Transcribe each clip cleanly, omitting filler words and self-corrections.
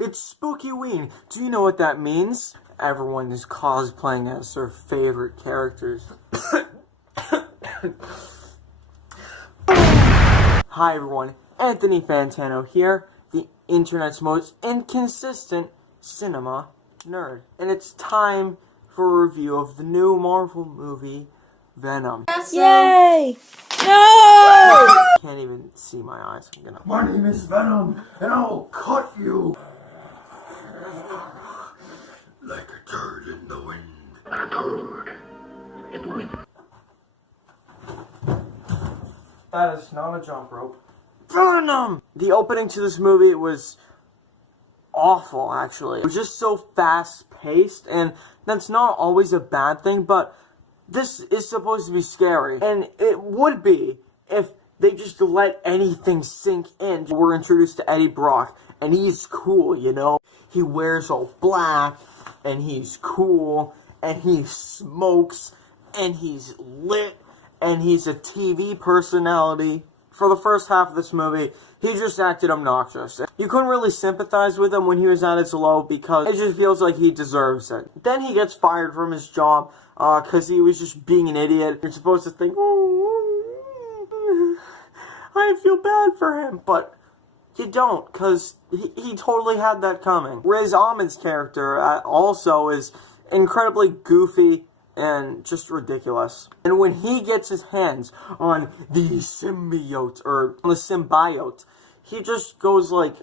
It's Spooky-ween. Do you know what that means? Everyone is cosplaying as their favorite characters. Hi everyone, Anthony Fantano here, the internet's most inconsistent cinema nerd. And it's time for a review of the new Marvel movie, Venom. Yay! No! Can't even see my eyes. My name is Venom, and I'll cut you like a turd in the wind. A turd in the wind. That is not a jump rope. Venom! The opening to this movie was awful, actually. It was just so fast-paced, and that's not always a bad thing, but this is supposed to be scary. And it would be if they just let anything sink in. We're introduced to Eddie Brock, and he's cool, you know? He wears all black, and he's cool, and he smokes, and he's lit, and he's a TV personality. For the first half of this movie, he just acted obnoxious. You couldn't really sympathize with him when he was at his low because it just feels like he deserves it. Then he gets fired from his job because he was just being an idiot. You're supposed to think, oh, I feel bad for him, but you don't, because he totally had that coming. Riz Ahmed's character also is incredibly goofy and just ridiculous. And when he gets his hands on the symbiote, or the symbiote, he just goes like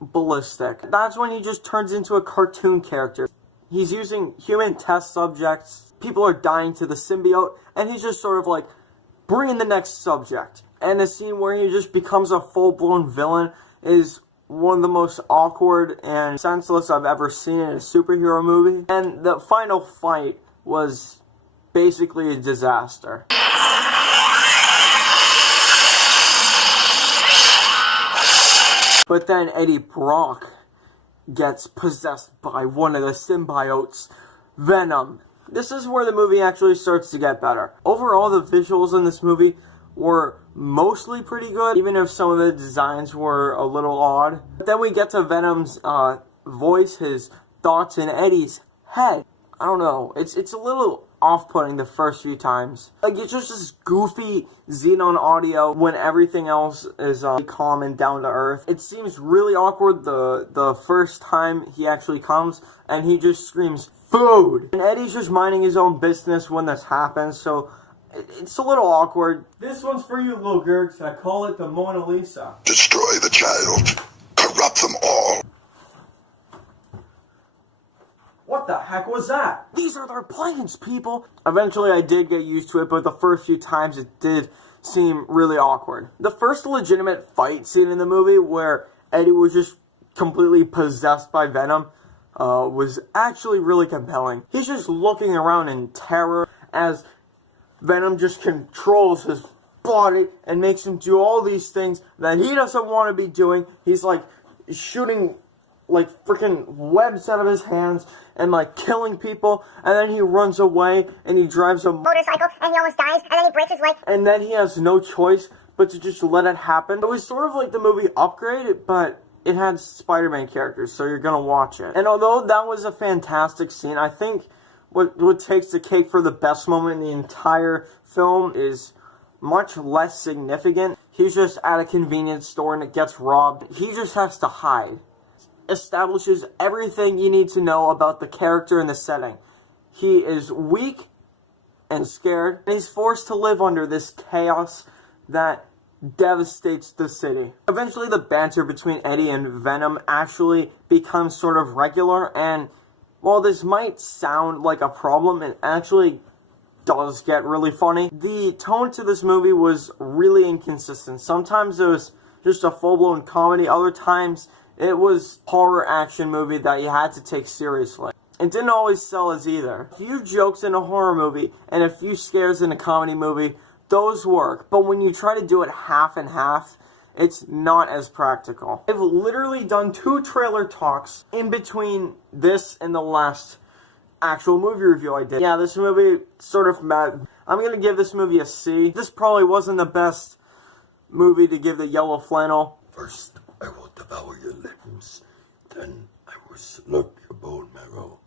ballistic. That's when he just turns into a cartoon character. He's using human test subjects, people are dying to the symbiote, and he's just sort of like, bring in the next subject. And the scene where he just becomes a full-blown villain is one of the most awkward and senseless I've ever seen in a superhero movie. And the final fight was basically a disaster. But then Eddie Brock gets possessed by one of the symbiotes, Venom. This is where the movie actually starts to get better. Overall, the visuals in this movie were mostly pretty good, even if some of the designs were a little odd. But then we get to Venom's voice, his thoughts in Eddie's head. I don't know, it's a little off-putting the first few times. Like, it's just this goofy Xenon audio when everything else is calm and down to earth. It seems really awkward the first time he actually comes, and he just screams, food! And Eddie's just minding his own business when this happens, so it's a little awkward. This one's for you, little Gergs. I call it the Mona Lisa. Destroy the child. Corrupt them all. What the heck was that? These are their planes, people! Eventually I did get used to it, but the first few times it did seem really awkward. The first legitimate fight scene in the movie where Eddie was just completely possessed by Venom was actually really compelling. He's just looking around in terror as Venom just controls his body and makes him do all these things that he doesn't want to be doing. He's like shooting like freaking webs out of his hands and like killing people, and then he runs away and he drives a motorcycle and he almost dies, and then he breaks his leg, and then he has no choice but to just let it happen. It was sort of like the movie Upgrade, but it had Spider-Man characters, so you're gonna watch it. And although that was a fantastic scene, I think what takes the cake for the best moment in the entire film is much less significant. He's just at a convenience store and it gets robbed. He just has to hide. Establishes everything you need to know about the character and the setting. He is weak and scared, and he's forced to live under this chaos that devastates the city. Eventually the banter between Eddie and Venom actually becomes sort of regular, and while this might sound like a problem, it actually does get really funny. The tone to this movie was really inconsistent. Sometimes it was just a full-blown comedy, other times it was a horror action movie that you had to take seriously. It didn't always sell as either. A few jokes in a horror movie and a few scares in a comedy movie, those work. But when you try to do it half and half, it's not as practical. I've literally done 2 trailer talks in between this and the last actual movie review I did. Yeah, this movie sort of mad. I'm gonna give this movie a C. This probably wasn't the best movie to give the yellow flannel. First, I will devour your limbs, then slurp your bone marrow.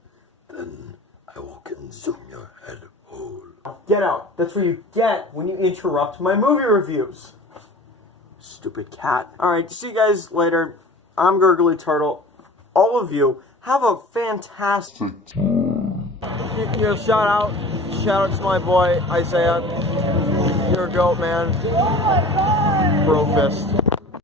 Then I will consume your head whole. Get out. That's what you get when you interrupt my movie reviews. Stupid cat. Alright, see you guys later. I'm Gurgly Turtle. All of you, have a fantastic... shout out to my boy, Isaiah. You're a goat, man. Bro fist.